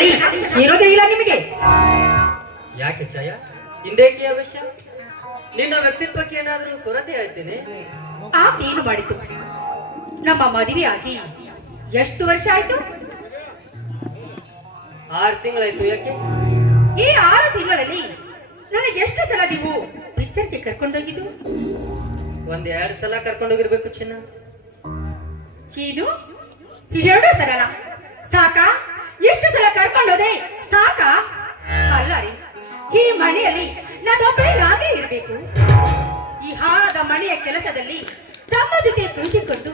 ಮನಸ್ಸಿನಲ್ಲಿ ಇರೋದೇ ಇಲ್ಲ ನಿಮಗೆ. ಯಾಕೆ ಛಾಯ, ಹಿಂದೇಕೆ ಅವಶ್ಯ? ನಿನ್ನ ವ್ಯಕ್ತಿತ್ವಕ್ಕೆ ಏನಾದರೂ ಕೊರತೆ ಹೇಳ್ತೇನೆ? ಏನು ಮಾಡಿತು? ನಮ್ಮ ಮದುವೆ ಆಗಿ ಎಷ್ಟು ವರ್ಷ ಆಯ್ತು? 6 ತಿಂಗಳಾಯ್ತು. ಯಾಕೆ? ಈ 6 ತಿಂಗಳಲ್ಲಿ ನನಗೆ ಎಷ್ಟು ಸಲ ನೀವು ಪಿಕ್ಚರ್ಗೆ ಕರ್ಕೊಂಡೋಗಿದ್ದು? 1-2 ಸಲ ಕರ್ಕೊಂಡೋಗಿರ್ಬೇಕು ಚಿನ್ನ. ಇದು 2 ಸಲ ಸಾಕಾ? ಎಷ್ಟು ಸಲ ಕರ್ಕೊಂಡೋದೆ ಸಾಕಾ? ಅಲ್ಲ ರೀ, ಈ ಮನೆಯಲ್ಲಿ ನಾನೊಬ್ಬಳೇ ರಾಗೇ ಇರಬೇಕು. ಈ ಹಾಳಾದ ಮನೆಯ ಕೆಲಸದಲ್ಲಿ ತಮ್ಮ ಜೊತೆ ಕುಳಿತುಕೊಂಡು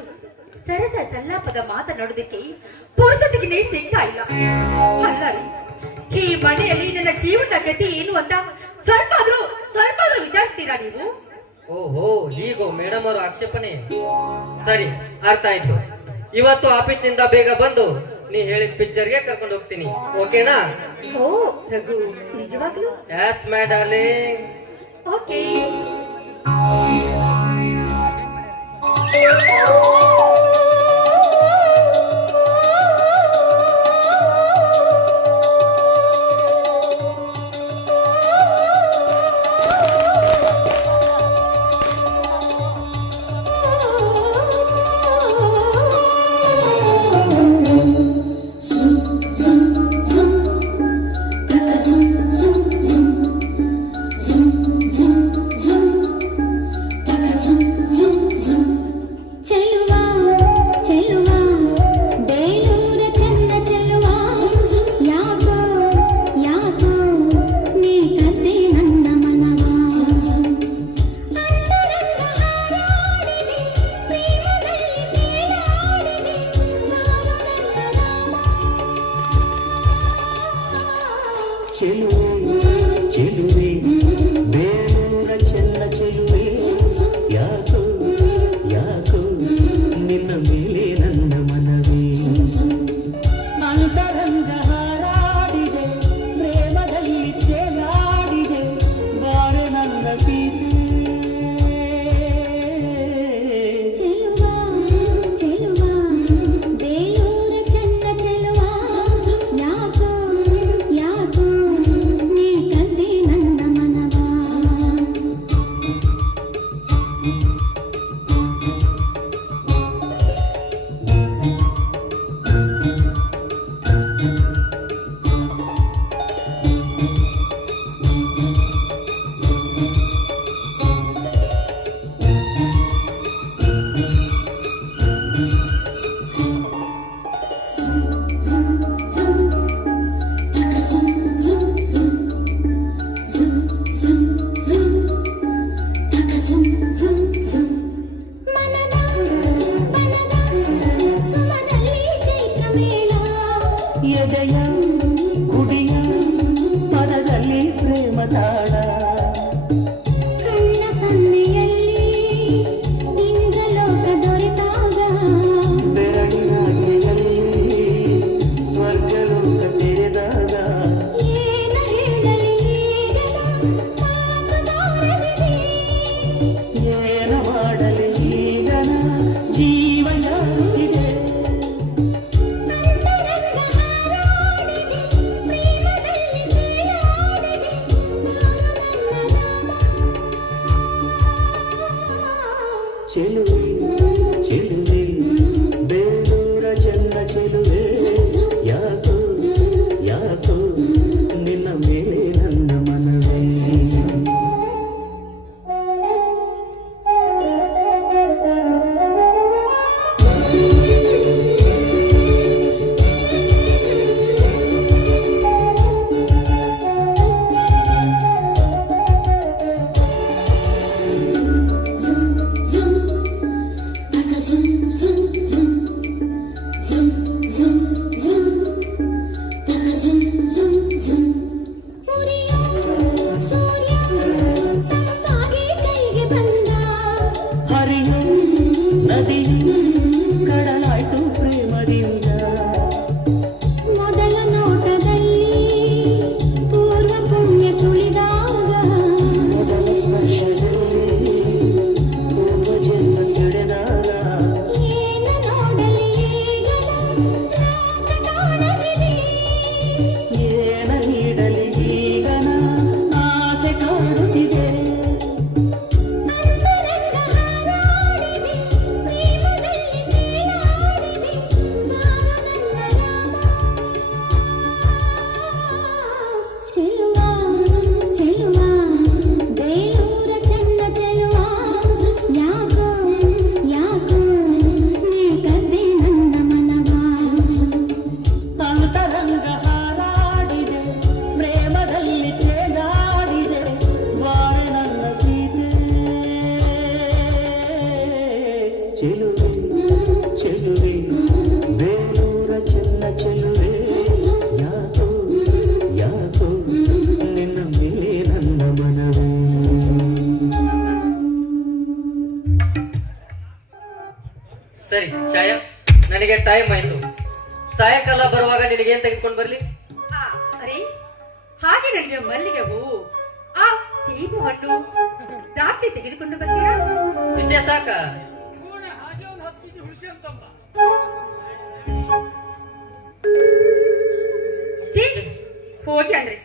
ಸರಸ ಸಲ್ಲಾಪದ ಮಾತನಾಡೋದಕ್ಕೆ ಪುರುಷತೆಗೆ ಸಿಗ್ತಾ ಇಲ್ಲ. ಅಲ್ಲ ರೀ, ಈ ಮನೆಯಲ್ಲಿ ನನ್ನ ಜೀವನದ ಗತಿ ಏನು ಅಂತ ಸ್ವಲ್ಪ ಆದ್ರೂ ವಿಚಾರಿಸ್ತೀರಾ ನೀವು? ಓಹೋ, ಹೀಗೋ ಮೇಡಮ್ ಅವರು ಆಕ್ಷೇಪಣೆ. ಸರಿ, ಅರ್ಥ ಆಯ್ತು. ಇವತ್ತು ಆಫೀಸ್ನಿಂದ ಬೇಗ ಬಂದು ನೀ ಹೇಳಿದ ಪಿಕ್ಚರ್ಗೆ ಕರ್ಕೊಂಡು ಹೋಗ್ತೀನಿ, ಓಕೆನಾ? ಓ ರಘು, ನಿಜವಾಗ್ಲೂ? Yes my darling. ಓಕೆ. ಬರುವಾಗ ನಿನಗೆ ಏನ್ ತೆಗೆದುಕೊಂಡು ಬರ್ಲಿ? ಅರೆ ಹಾಗೆ ನನಗೆ ಮಲ್ಲಿಗೆ ಹೂವು, ಆ ಸೇಬು ಹಣ್ಣು, ದ್ರಾಕ್ಷಿ ತೆಗೆದುಕೊಂಡು ಬರ್ತೀರಾ? ಇಷ್ಟೇ ಸಾಕ? ಹಾಗೆ ಒಂದು 10 ಕೆಜಿ ಹುಣಸೆ ಅಂತಂಬ. ಛೀ, ಹೋಗಿ ಅಂದ್ರೆ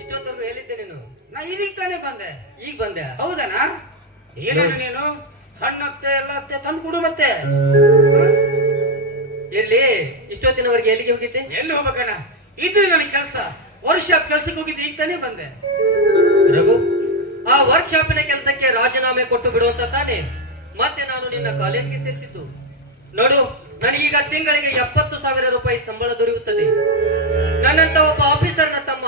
ಇಷ್ಟೊತ್ತವರೆಗೂ ಹೇಳಿದ್ದೆ ನೀನು. ನಾ ಇದೀಗ ತಾನೇ ಬಂದೆ. ಈಗ ಬಂದೆ. ಹೌದನಾ? ಏನೇನು ನೀನು ಹಣ್ಣತ್ತೆ ಎಲ್ಲತ್ತೆ ತಂದು ಕೊಡು ಮತ್ತೆ. ಎಲ್ಲಿ ಇಷ್ಟೊತ್ತಿನವರೆಗೆ ಎಲ್ಲಿಗೆ ಹೋಗಿದ್ದೆ? ಎಲ್ಲಿ ಹೋಗ್ಬೇಕಣ್ಣ, ಇದು ನನ್ನ ಕೆಲಸ. ವರ್ಷ ಕೆಲ್ಸಕ್ಕೆ ಹೋಗಿದ್ದು ಈಗ ತಾನೇ ಬಂದೆ. ರಘು, ಆ ವರ್ಕ್ ಶಾಪಿನ ಕೆಲಸಕ್ಕೆ ರಾಜೀನಾಮೆ ಕೊಟ್ಟು ಬಿಡುವಂತ ತಾನೆ ಮತ್ತೆ ನಾನು ನಿನ್ನ ಕಾಲೇಜ್ಗೆ ಸೇರಿಸಿದ್ದು. ನೋಡು, ನನಗೀಗ ತಿಂಗಳಿಗೆ 70,000 ರೂಪಾಯಿ ಸಂಬಳ ದೊರೆಯುತ್ತದೆ. ನನ್ನಂತ ಒಬ್ಬ ಆಫೀಸರ್ನ ತಮ್ಮ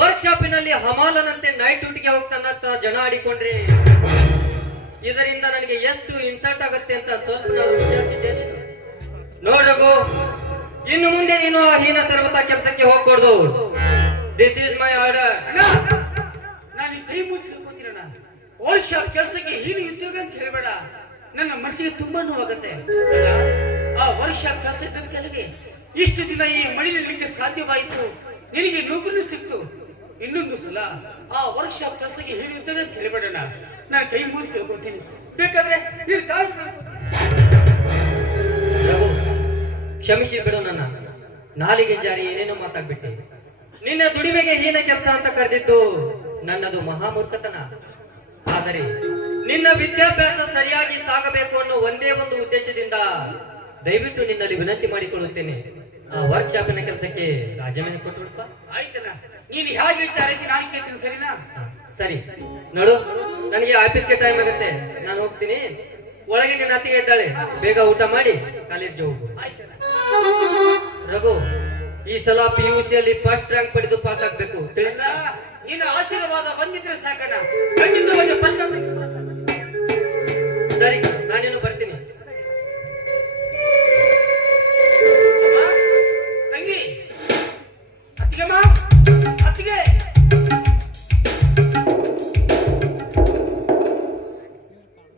ವರ್ಕ್ ಶಾಪಿನಲ್ಲಿ ಹಮಾಲನಂತೆ ನೈಟ್ ಡ್ಯೂಟಿಗೆ ಹೋಗ್ತಾನಂತ ಜನ ಆಡಿಕೊಂಡ್ರೆ ಇದರಿಂದ ನನಗೆ ಎಷ್ಟು ಇನ್ಸಲ್ಟ್ ಆಗುತ್ತೆ ಅಂತ ಸ್ವಲ್ಪ ನಾನು ವಿಚಾರಿಸಿದ್ದೇನೆ. ನೋಡ್ರಗು, ಇನ್ನು ಮುಂದೆ ನೀನು ಆ ಹೀನ ಸರ್ವತ ಕೆಲಸಕ್ಕೆ ಹೋಗ್ಕೊಡ್ದು. This is my order. ಅಣ್ಣ, ನಾನು ಈ ಕೈ ಮುಗಿ ತಿಳ್ಕೊತೀನಣ್ಣ. ವರ್ಕ್ ಶಾಪ್ ಕೆಲಸಕ್ಕೆ ಹೀನಿ ಉದ್ಯೋಗ ಅಂತ ಹೇಳಬೇಡ. ನನ್ನ ಮನಸ್ಸಿಗೆ ತುಂಬಾ ನೋವಾಗುತ್ತೆ. ಆ ವರ್ಕ್ ಶಾಪ್ ಕೆಲಸ ಇದ್ದದ ಕೆಲಗೆ ಇಷ್ಟು ದಿನ ಈ ಮಣ್ಣಿನಲ್ಲಿಗೆ ಸಾಧ್ಯವಾಯಿತು, ನಿನಗೆ ನೌಕರಿ ಸಿಕ್ತು. ಇನ್ನೊಂದು ಸಲ ಆ ವರ್ಕ್ ಶಾಪ್ ಕೆಲಸಕ್ಕೆ ಹೀನಿ ಉದ್ಯೋಗ ಅಂತ ಹೇಳಬೇಡಣ್ಣ. ನಾನು ಕೈ ಮುಗಿ ತಿಳ್ಕೊತೀನಿ. ಬೇಕಾದ್ರೆ ನೀನು ಕಾಲ್ ರಘು, ಕ್ಷಮಿಸಿ ಬಿಡು ನನ್ನ ನಾಲಿಗೆ ಜಾರಿ ಏನೇನೋ ಮಾತಾಡ್ಬಿಟ್ಟೆ. ನಿನ್ನ ದುಡಿಮೆಗೆ ಹೀನ ಕೆಲಸ ಅಂತ ಕರೆದಿದ್ದು ನನ್ನದು ಮಹಾಮೂರ್ಖತನ. ಆದರೆ ನಿನ್ನ ವಿದ್ಯಾಭ್ಯಾಸ ಸರಿಯಾಗಿ ಸಾಗಬೇಕು ಅನ್ನೋ ಒಂದೇ ಒಂದು ಉದ್ದೇಶದಿಂದ ದಯವಿಟ್ಟು ನಿನ್ನಲ್ಲಿ ವಿನಂತಿ ಮಾಡಿಕೊಳ್ಳುತ್ತೇನೆ. ಆ ವರ್ಕ್ ಶಾಪಿನ ಕೆಲಸಕ್ಕೆ ರಾಜೀನಾಮೆ ಕೊಟ್ಟುಬಿಡಪ್ಪ. ಆಯ್ತಣ್ಣ, ನೀನು ಹೇಗೆ ಹೇಳ್ತಾರೆ ನಾನು ಕೇಳ್ತೀನಿ, ಸರಿನಾ? ಸರಿ. ನೋಡು, ನನಗೆ ಆಫೀಸ್ಗೆ ಟೈಮ್ ಆಗುತ್ತೆ, ನಾನು ಹೋಗ್ತೀನಿ. ಒಳಗೆ ನಿನ್ನ ಅತ್ತಿಗೆ ಇದ್ದಾಳೆ, ಬೇಗ ಊಟ ಮಾಡಿ ಕಾಲೇಜ್ಗೆ ಹೋಗು. ಆಯ್ತಣ್ಣ. ರಘು, ಈ ಸಲ PUC ಅಲ್ಲಿ ಫಸ್ಟ್ ರ್ಯಾಂಕ್ ಪಡೆದು ಪಾಸ್ ಆಗ್ಬೇಕು, ತಿಳಿದ? ನಿನ್ನ ಆಶೀರ್ವಾದ ಬಂದಿದ್ರೆ ಸಾಕಣ್ಣ. ಖಂಡಿತವಾಗಿ ಫಸ್ಟ್ ಸರಿ, ನಾನೇನು ಬರ್ತೀನಿ. ತಂಗಿ, ಅತ್ತಿಗೆಮ್ಮ, ಅತ್ತಿಗೆ.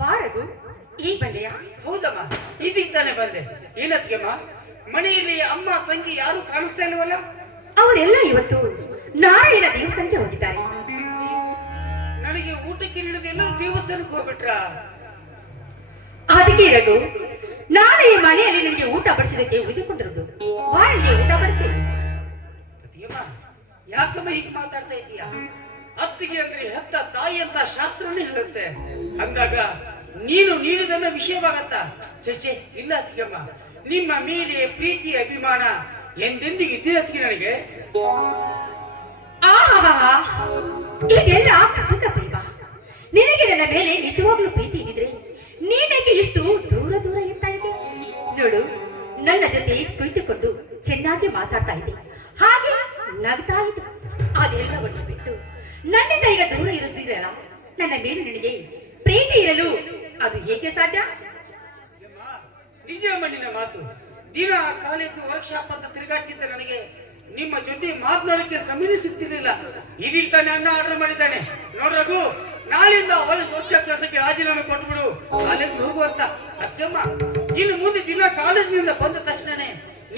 ಬಾರದು, ಈಗ ಬಂದೆಯಾ? ಹೌದಮ್ಮ, ಇದೀಗ ತಾನೇ ಬಂದೆ. ಏನತ್ತಿಗೆಮ್ಮ, ಮನೆಯಲ್ಲಿ ಅಮ್ಮ ತಂಗಿ ಯಾರು ಕಾಣಿಸ್ತಾ ಇಲ್ವಲ್ಲ? ಅವರೆಲ್ಲ ಇವತ್ತು ನಾರಾಯಣ ದೇವಸ್ಥಾನಕ್ಕೆ ಹೋಗಿದ್ದಾರೆ. ನನಗೆ ಊಟಕ್ಕೆ ನೀಡದೆ ಎಲ್ಲರೂ ದೇವಸ್ಥಾನಕ್ಕೆ ಹೋಗ್ಬಿಟ್ರ? ಅದಕ್ಕೆ ರಘು, ನಾಳೆ ಈ ಮನೆಯಲ್ಲಿ ನಿನಗೆ ಊಟ ಬಡಿಸೋದಕ್ಕೆ ಉಳಿದುಕೊಂಡಿರುವುದು. ಬಾಯಲ್ಲಿ ಊಟ ಬಡ್ತೇನೆ. ಅತ್ತಿಗೆಮ್ಮ, ಯಾಕಮ್ಮ ಹೀಗೆ ಮಾತಾಡ್ತಾ ಇದೀಯಾ? ಅತ್ತಿಗೆ ಅಂದ್ರೆ ಹೆತ್ತ ತಾಯಿ ಅಂತ ಶಾಸ್ತ್ರನೇ ಹೇಳುತ್ತೆ. ಅಂದಾಗ ನೀನು ನೀಡಿದನ್ನ ವಿಷಯವಾಗತ್ತ? ಚೇಚೆ, ಇಲ್ಲ ಅತ್ತಿಗೆಮ್ಮ. ನಿಮ್ಮ ಮೇಲೆ ಪ್ರೀತಿ ಅಭಿಮಾನ ಎಂದೆಂದಿಗೆ ಇದ್ದಿದೆ ಅತ್ತಿಗೆ ನನಗೆ. ಆಹಾ, ಇದೆಲ್ಲ ಕಥಕ ಪ್ರೇಮ. ನಿನಗೆ ನನ್ನ ಮೇಲೆ ನಿಜವಾಗ್ಲೂ ಪ್ರೀತಿ ಇದ್ದಿದ್ರೆ ನೀನೇಕೆ ಇಷ್ಟು ದೂರ ದೂರ ಇರ್ತಾ ಇದೆ? ನೋಡು, ನನ್ನ ಜೊತೆ ಕುಳಿತುಕೊಂಡು ಚೆನ್ನಾಗಿ ಮಾತಾಡ್ತಾ ಇದ್ದೆ, ಹಾಗೆ ನಗ್ತಾ ಇದ್ದೆ. ಅದೆಲ್ಲವನ್ನು ಬಿಟ್ಟು ನನ್ನಿಂದ ಈಗ ದೂರ ಇರುತ್ತಿರಲ್ಲ. ನನ್ನ ಮೇಲೆ ನಿನಗೆ ಪ್ರೀತಿ ಇರಲು ಅದು ಹೇಗೆ ಸಾಧ್ಯ? ನಿಜ ಮಣ್ಣಿನ ಮಾತು. ದಿನ ಕಾಲೇಜು ವರ್ಕ್ಶಾಪ್ ಅಂತ ತಿರುಗಾಡ್ತಿದ್ದ ನನಗೆ ನಿಮ್ಮ ಜೊತೆ ಮಾತನಾಡಕ್ಕೆ ಸಮಯ ಸಿಗ್ತಿರ್ಲಿಲ್ಲ. ಇದೀಗ ತಾನೇ ಅಣ್ಣ ಆರ್ಡರ್ ಮಾಡಿದ್ದಾನೆ. ನೋಡ್ರಗು, ನಾಳೆಯಿಂದ ವರ್ಕ್ಶಾಪ್ ಕೆಲಸಕ್ಕೆ ರಾಜೀನಾಮೆ ಕೊಟ್ಬಿಡು, ಕಾಲೇಜ್ ಹೋಗುವಂತ. ಅತ್ತಮ್ಮ, ಇನ್ನು ಮುಂದೆ ದಿನ ಕಾಲೇಜಿನಿಂದ ಬಂದ ತಕ್ಷಣನೇ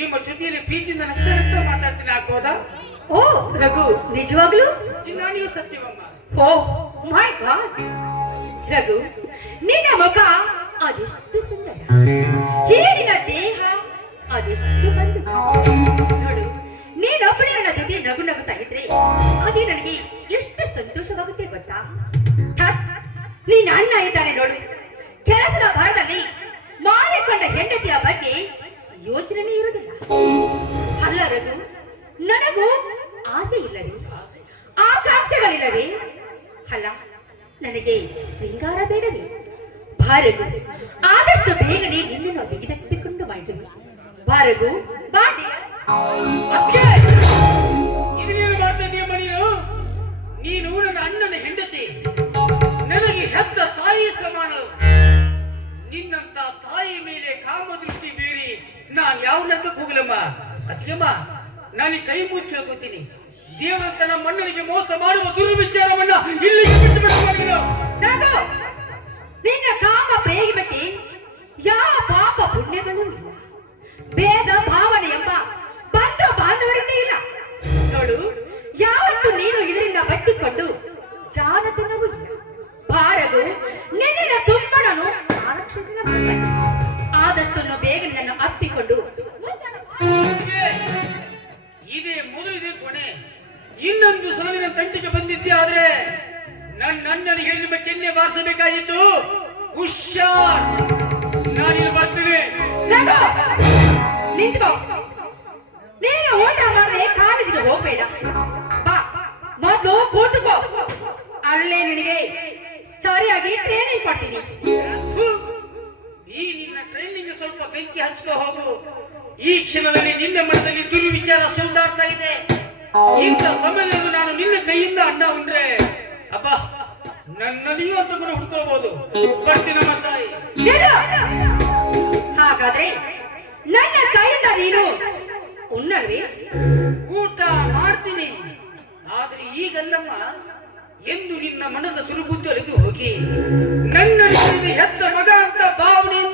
ನಿಮ್ಮ ಜೊತೆಯಲ್ಲಿ ಪ್ರೀತಿಯಿಂದ ನಗ್ತಾ ಮಾತಾಡ್ತೀನಿ, ಆಗ್ಬೋದಾ? ಓ ರಘು, ನಿಜವಾಗ್ಲೂ? ನಾನಿಗೂ ಸತ್ಯವಮ್ಮ. ಓ ಮೈ ಗಾಡ್ ರಘು, ನಿನ್ನ ಮುಖ ಅದೆಷ್ಟು ಸುಂದರ, ನಿನ್ನ ದೇಹ ಅದೆಷ್ಟು ಬಂದು. ನೋಡು, ನೀನೊಬ್ಬನೇ ನನ್ನ ಜೊತೆ ನಗು ನಗುತ್ತಾ ಇದ್ರೆ ಅದೇ ನನಗೆ ಎಷ್ಟು ಸಂತೋಷವಾಗುತ್ತೆ ಗೊತ್ತಾ? ನೀನ್ ಅಣ್ಣ ಇದ್ದಾನೆ ನೋಡು, ಕೆಲಸದ ಭಾರದಲ್ಲಿ ಮಾರಿಕೊಂಡ ಹೆಂಡತಿಯ ಬಗ್ಗೆ ಯೋಚನೆ ಇರುವುದಿಲ್ಲ. ಅಲ್ಲ ರಘು, ನನಗೂ ಆಸೆ ಇಲ್ಲವೇ? ಆಕಾಂಕ್ಷೆಗಳಿಲ್ಲವೇ? ಅಲ್ಲ, ನನಗೆ ಶೃಂಗಾರ ಬೇಡವೇ? ಭಾರಗು, ಆದಷ್ಟು ಬೇಗನೆ ನಿನ್ನನ್ನು ಬಿಗಿದಪ್ಪಿಕೊಂಡು ಮಾಡಿದ್ರು. ಭಾರಗು, ಬಾಡಿ. ಇದನ್ನೇನು ಮಾಡ್ತಾ ಇದೀಯಮ್ಮ ನೀನು? ನೀನು ನನ್ನ ಅಣ್ಣನ ಹೆಂಡತಿ, ನನಗೆ ಹೆತ್ತ ತಾಯಿ ಸಮಾನಳು. ನಿನ್ನಂತ ತಾಯಿ ಮೇಲೆ ಕಾಮದೃಷ್ಟಿ ಬೀರಿ ನಾನು ಯಾವ ಲೆಕ್ಕಕ್ಕೆ ಹೋಗಲಮ್ಮ? ಅತ್ತಿಗೆಮ್ಮ, ನಾನು ಕೈ ಮುಗಿ ಕೇಳ್ಕೊತೀನಿ, ದೇವರಂತ ನಮ್ಮ ಅಣ್ಣನಿಗೆ ಮೋಸ ಮಾಡುವ ದುರ್ವಿಚಾರವನ್ನ ಇಲ್ಲಿ ಬಿಟ್ಟು ಬಿಟ್ಟು ನಿನ್ನ ಕಾಮ ಪ್ರೇಮಕ್ಕೆ ಯಾವ ಪಾಪ ಪುಣ್ಯಗಳು ಇಲ್ಲ, ಭೇದ ಭಾವನೆ ಎಂಬ ಬಂಧು ಬಾಂಧವರಿಂದ ಇಲ್ಲ. ನೋಡು, ಯಾವತ್ತು ನೀನು ಇದರಿಂದ ಬಚ್ಚಿಕೊಂಡು ಜಾನತನವೂ ಇಲ್ಲ. ಬಾರದು ನಿನ್ನಿನ ತುಂಬನನು ಆರಕ್ಷಿಸಿದ ಆದಷ್ಟು ಬೇಗ ನನ್ನನ್ನು ಅಪ್ಪಿಕೊಂಡು ಇದೇ ಮೊದಲಿದೆ ಕೊನೆ. ಇನ್ನೊಂದು ಸಲವಿನ ತಂಟಿಗೆ ಬಂದಿದ್ದೆ ಆದ್ರೆ ನನ್ನನ್ನು ಹೆಣ್ಣು ಕೆನ್ನೆ ಬಾರಿಸಬೇಕಾಗಿತ್ತು. ಹುಷಾರ್, ನಾನಿಲ್ಲಿ ಬರ್ತೇನೆ. ನಿಂತ್ಕೋ. ನೀನು ಊಟ ಮಾಡದೆ ಕಾಲೇಜಿಗೆ ಹೋಗ್ಬೇಡ. ಬಾ, ಮೊದಲು ಕೂತ್ಕೋ. ಅಲ್ಲೇ ನಿನಗೆ ಸರಿಯಾಗಿ ಟ್ರೈನಿಂಗ್ ಕೊಡ್ತೀನಿ. ಈ ನಿನ್ನ ಟ್ರೈನಿಂಗ್ ಸ್ವಲ್ಪ ಬೆಂಕಿ ಹಚ್ಕೋ ಹೋಗು. ಈ ಕ್ಷಣದಲ್ಲಿ ನಿನ್ನ ಮನದಲ್ಲಿ ದುರ್ವಿಚಾರ ಸುಲ್ದಾಡ್ತಾ ಇದೆ. ಇಂಥ ಸಮಯದಲ್ಲಿ ನಾನು ನಿನ್ನ ಕೈಯಿಂದ ಅನ್ನ ಉಂಡ್ರೆ ಅಬ್ಬ ನನ್ನಲ್ಲಿಯೂ ಅಂತ ಕೂಡ ಹುಡ್ಕೋಬಹುದು. ಬರ್ತೀನ ತಾಯಿ. ಹಾಗಾದ್ರೆ ನನ್ನ ಕೈಯಿಂದ ನೀನು ಉಣ್ಣಲ್ವೇ? ಊಟ ಮಾಡ್ತೀನಿ, ಆದ್ರೆ ಈಗಲ್ಲಮ್ಮ. ಎಂದು ನಿನ್ನ ಮನದ ದುರ್ಬುದ್ಧಿ ಅರಿದು ಹೋಗಿ ನನ್ನ ಹೆತ್ತ ಮಗ ಅಂತ ಭಾವನೆಯಿಂದ